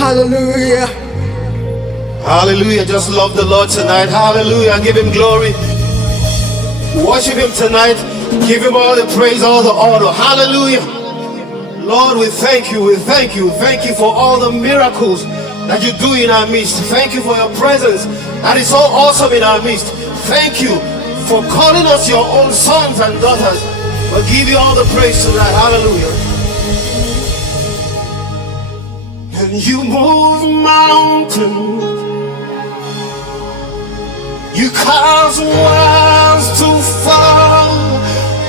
Hallelujah. Hallelujah. Just love the Lord tonight. Hallelujah. Give him glory. Worship him tonight. Give him all the praise, all the honor. Hallelujah. Lord, we thank you. We thank you. Thank you for all the miracles that you do in our midst. Thank you for your presence that is so awesome in our midst. Thank you for calling us your own sons and daughters. We'll give you all the praise tonight. Hallelujah. And you move mountains. You cause walls to fall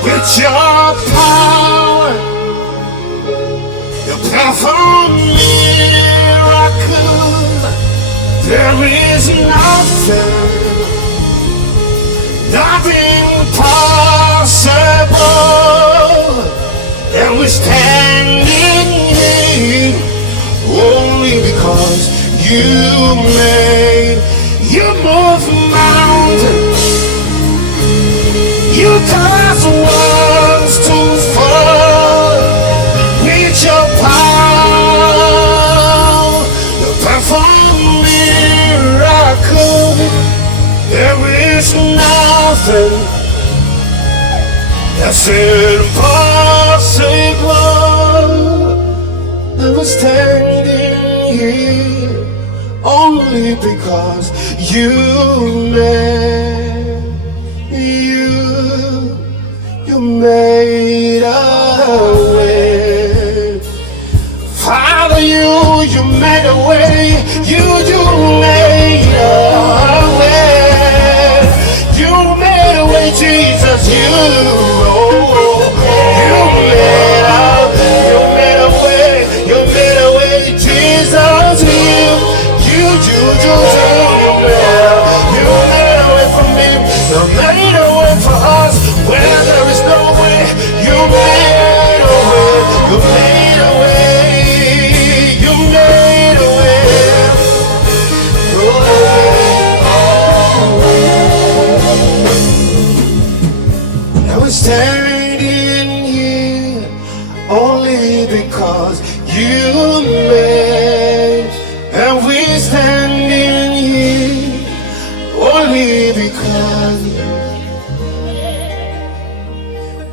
with your power. You perform miracles. There is nothing possible. And we're standing here only because you move mountains. You cause walls to fall with your power. You perform miracles. There is nothing that's impossible. And we're standing here only because you made a way. Father, you made a way. You made a way. You made a way, Jesus. You made a way. You made a way, Jesus. You made a way for me. You made a way for us where there is no way. You made a way. You made a way. You made a way. I was standing here only because you made. And we're standing here only because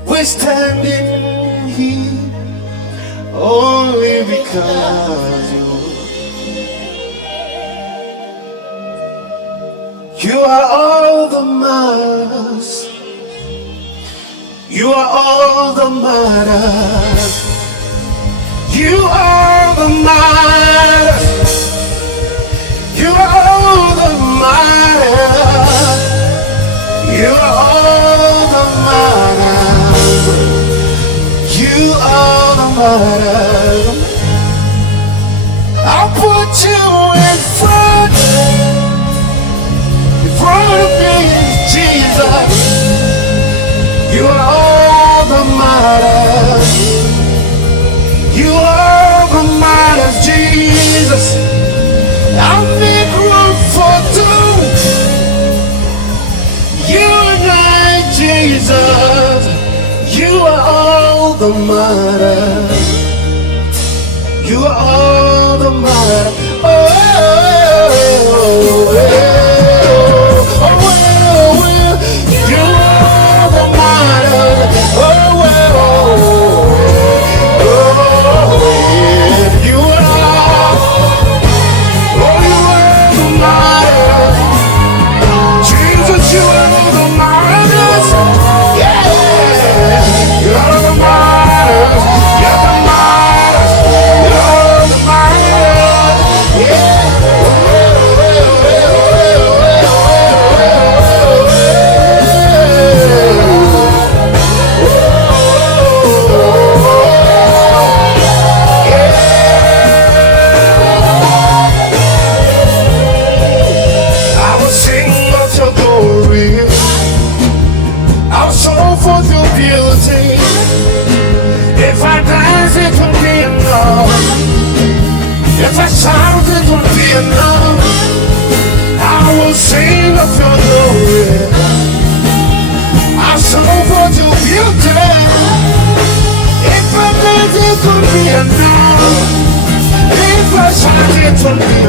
we're standing here only because you are all the matters. You are all the matters. You are the matters. You are all the matters. You are all the matters. You are the matters. I'll put you in front of me, Jesus. You are all the matters. You are the matters, Jesus. I'll make room for two. You and I, Jesus. You are all the matters. You are all the matters. Oh, you are the matters. Yeah.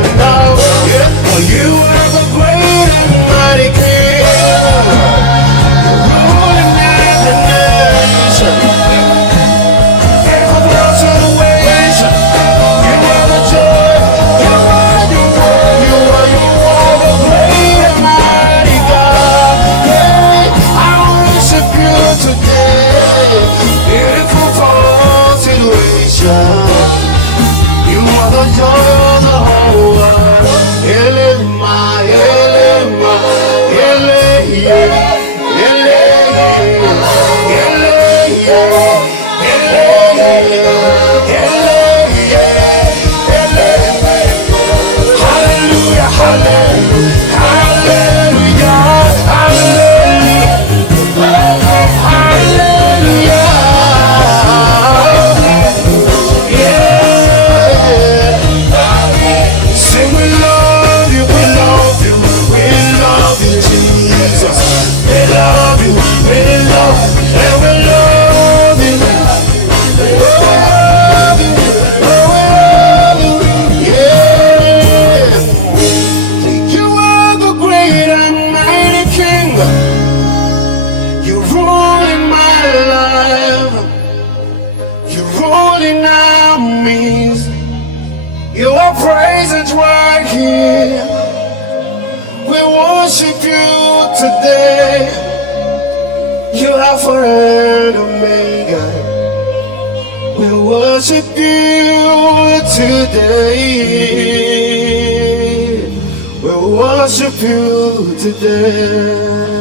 For you are the great and mighty King. Ruling in the nation. From world to the nation. You are the joy. You are the world. You are the great and mighty God. Yeah, I worship you today. Beautiful for situation. You are the joy of the whole world. Elema, Elema, Ele, Ele, hallelujah, hallelujah, hallelujah, hallelujah, yeah. Say we love you, we love you, we love you, Jesus. We love you, we love you, and we love you. We love you, oh, we love you, yeah. You are the great and mighty King. You rule in my life. You rule in our midst. Your presence right here. We worship you today. You are forever Omega. We worship you today. We worship you today.